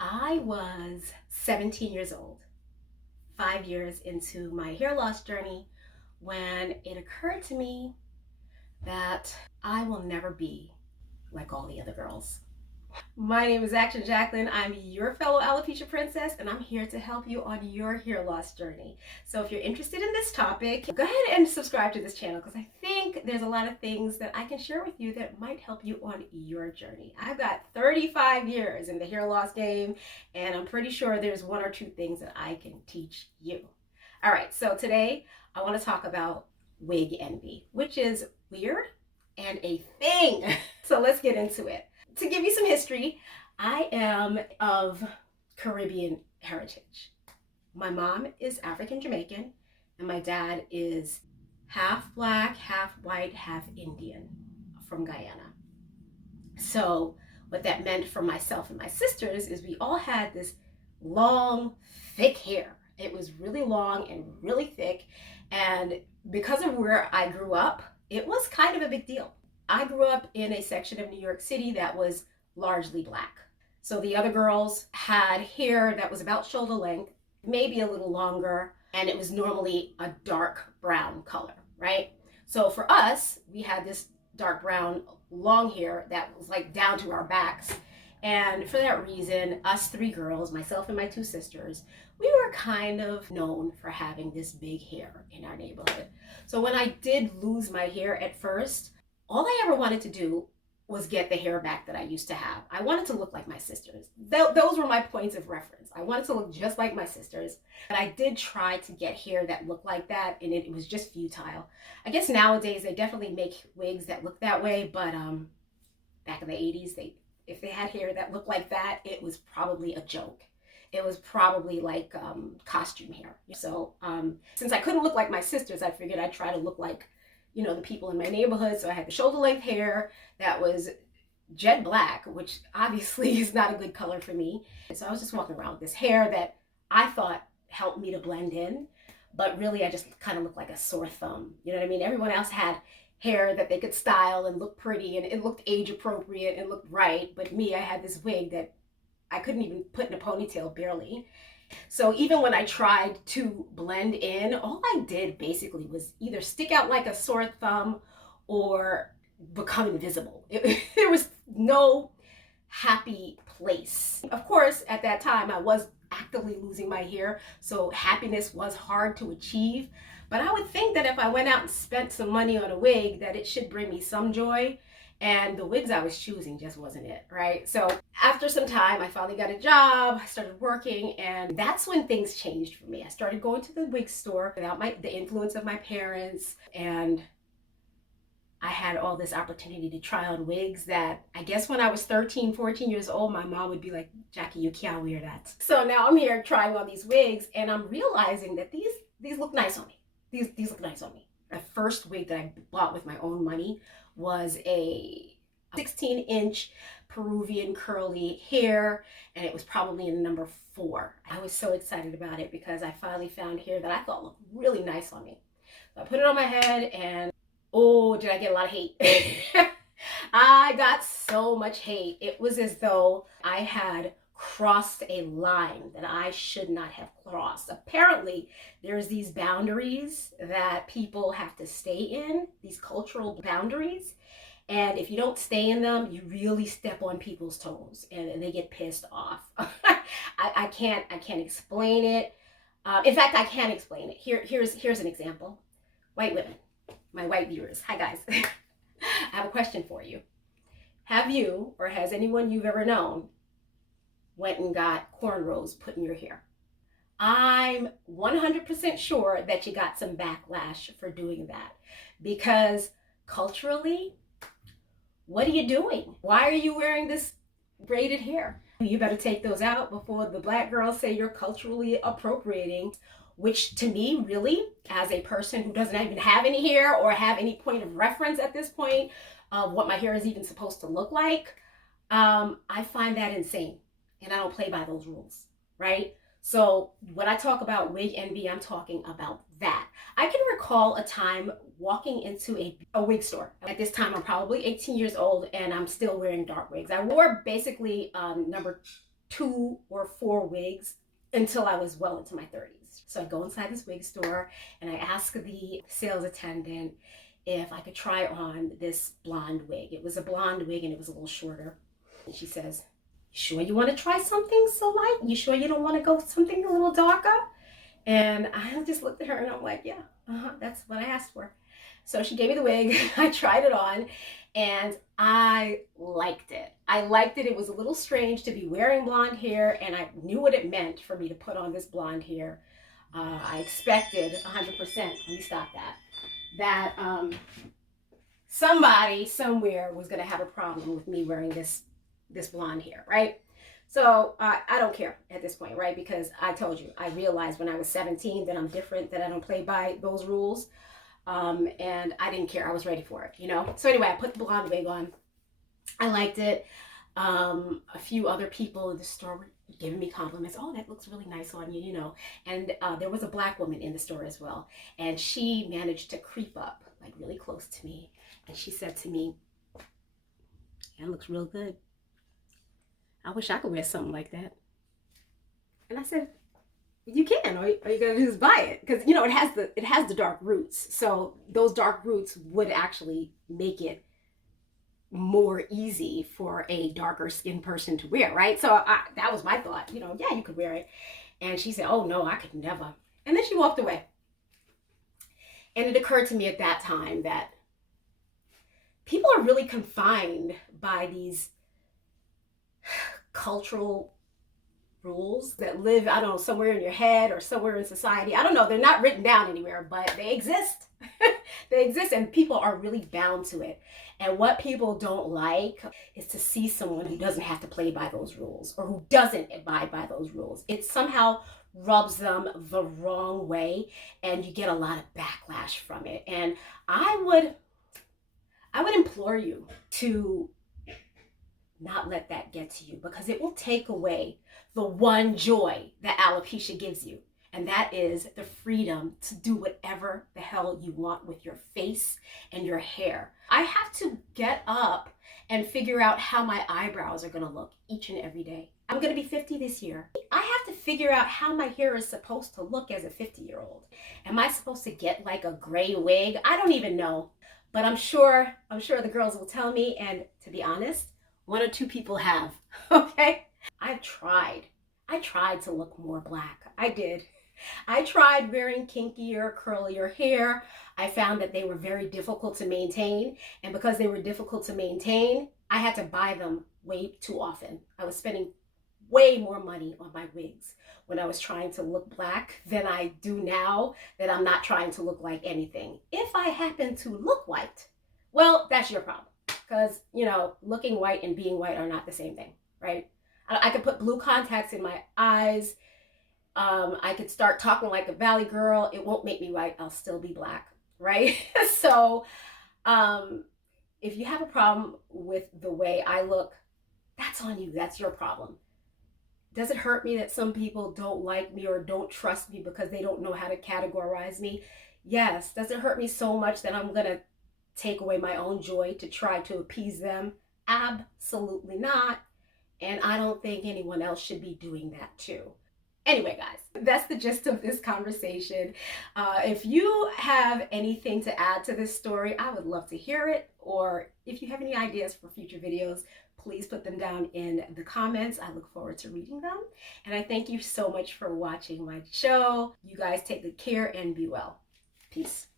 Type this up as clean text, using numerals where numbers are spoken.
I was 17 years old, 5 years into my hair loss journey, when it occurred to me that I will never be like all the other girls. My name is Action Jacqueline. I'm your fellow alopecia princess, and I'm here to help you on your hair loss journey. So if you're interested in this topic, go ahead and subscribe to this channel because I think there's a lot of things that I can share with you that might help you on your journey. I've got 35 years in the hair loss game, and I'm pretty sure there's one or two things that I can teach you. All right, so today I want to talk about wig envy, which is weird and a thing. So let's get into it. To give you some history, I am of Caribbean heritage. My mom is African Jamaican, and my dad is half black, half white, half Indian from Guyana. So, what that meant for myself and my sisters is we all had this long, thick hair. It was really long and really thick, and because of where I grew up, it was kind of a big deal. I grew up in a section of New York City that was largely black. So the other girls had hair that was about shoulder length, maybe a little longer, and it was normally a dark brown color, right? So for us, we had this dark brown long hair that was like down to our backs. And for that reason, us three girls, myself and my two sisters, we were kind of known for having this big hair in our neighborhood. So when I did lose my hair at first, all I ever wanted to do was get the hair back that I used to have. I wanted to look like my sisters. Those were my points of reference. I wanted to look just like my sisters. And I did try to get hair that looked like that, and it was just futile. I guess nowadays they definitely make wigs that look that way, but back in the 80s, if they had hair that looked like that, it was probably a joke. It was probably like costume hair. So since I couldn't look like my sisters, I figured I'd try to look like the people in my neighborhood. So I had the shoulder length hair that was jet black, which obviously is not a good color for me. And so I was just walking around with this hair that I thought helped me to blend in, but really I just kind of looked like a sore thumb. You know what I mean? Everyone else had hair that they could style and look pretty, and it looked age appropriate and looked right. But me, I had this wig that I couldn't even put in a ponytail, barely. So even when I tried to blend in, all I did basically was either stick out like a sore thumb or become invisible. There was no happy place. Of course, at that time, I was actively losing my hair, so happiness was hard to achieve. But I would think that if I went out and spent some money on a wig, that it should bring me some joy. And the wigs I was choosing just wasn't it, right? So after some time, I finally got a job, I started working, and that's when things changed for me. I started going to the wig store without the influence of my parents, and I had all this opportunity to try on wigs that I guess when I was 13, 14 years old, my mom would be like, Jackie, you can't wear that. So now I'm here trying on these wigs, and I'm realizing that these look nice on me. These look nice on me. The first wig that I bought with my own money was a 16-inch Peruvian curly hair, and it was probably in number 4. I was so excited about it because I finally found hair that I thought looked really nice on me. So I put it on my head, and oh, did I get a lot of hate. I got so much hate. It was as though I had crossed a line that I should not have crossed. Apparently, there's these boundaries that people have to stay in, these cultural boundaries. And if you don't stay in them, you really step on people's toes and they get pissed off. I can't explain it. In fact, I can't explain it. Here's an example. White women, my white viewers. Hi guys. I have a question for you. Have you, or has anyone you've ever known, went and got cornrows put in your hair? I'm 100% sure that you got some backlash for doing that, because culturally, what are you doing? Why are you wearing this braided hair? You better take those out before the black girls say you're culturally appropriating, which to me, really, as a person who doesn't even have any hair or have any point of reference at this point of what my hair is even supposed to look like, I find that insane. And I don't play by those rules, right? So when I talk about wig envy, I'm talking about that. I can recall a time walking into a wig store. At this time, I'm probably 18 years old and I'm still wearing dark wigs. I wore basically number 2 or 4 wigs until I was well into my 30s. So I go inside this wig store and I ask the sales attendant if I could try on this blonde wig. It was a blonde wig and it was a little shorter. And she says, "You sure you want to try something so light? You sure you don't want to go something a little darker?" And I just looked at her and I'm like, yeah, that's what I asked for. So she gave me the wig. I tried it on and I liked it. I liked it. It was a little strange to be wearing blonde hair, and I knew what it meant for me to put on this blonde hair. I expected 100%, let me stop that somebody somewhere was going to have a problem with me wearing this blonde hair, right? So I don't care at this point, right? Because I told you, I realized when I was 17 that I'm different, that I don't play by those rules. And I didn't care. I was ready for it, you know? So anyway, I put the blonde wig on. I liked it. A few other people in the store were giving me compliments. "Oh, that looks really nice on you," you know? And there was a black woman in the store as well. And she managed to creep up like really close to me. And she said to me, "That looks real good. I wish I could wear something like that." And I said, "You can. All you gotta do is buy it, because you know it has the dark roots. So those dark roots would actually make it more easy for a darker skinned person to wear, right?" So that was my thought. You know, yeah, you could wear it. And she said, "Oh no, I could never." And then she walked away. And it occurred to me at that time that people are really confined by these cultural rules that live, I don't know, somewhere in your head or somewhere in society. I don't know. They're not written down anywhere, but they exist. They exist, and people are really bound to it. And what people don't like is to see someone who doesn't have to play by those rules, or who doesn't abide by those rules. It somehow rubs them the wrong way, and you get a lot of backlash from it. And I would implore you to not let that get to you, because it will take away the one joy that alopecia gives you. And that is the freedom to do whatever the hell you want with your face and your hair. I have to get up and figure out how my eyebrows are going to look each and every day. I'm going to be 50 this year. I have to figure out how my hair is supposed to look as a 50-year-old. Am I supposed to get like a gray wig? I don't even know. But I'm sure the girls will tell me, and to be honest, 1 or 2 people have, okay? I tried to look more black. I did. I tried wearing kinkier, curlier hair. I found that they were very difficult to maintain. And because they were difficult to maintain, I had to buy them way too often. I was spending way more money on my wigs when I was trying to look black than I do now that I'm not trying to look like anything. If I happen to look white, well, that's your problem. Because, you know, looking white and being white are not the same thing, right? I could put blue contacts in my eyes. I could start talking like a valley girl. It won't make me white. I'll still be black, right? So if you have a problem with the way I look, that's on you. That's your problem. Does it hurt me that some people don't like me or don't trust me because they don't know how to categorize me? Yes. Does it hurt me so much that I'm going to take away my own joy to try to appease them? Absolutely not. And I don't think anyone else should be doing that too. Anyway, guys, that's the gist of this conversation. If you have anything to add to this story, I would love to hear it. Or if you have any ideas for future videos, please put them down in the comments. I look forward to reading them. And I thank you so much for watching my show. You guys take good care and be well. Peace.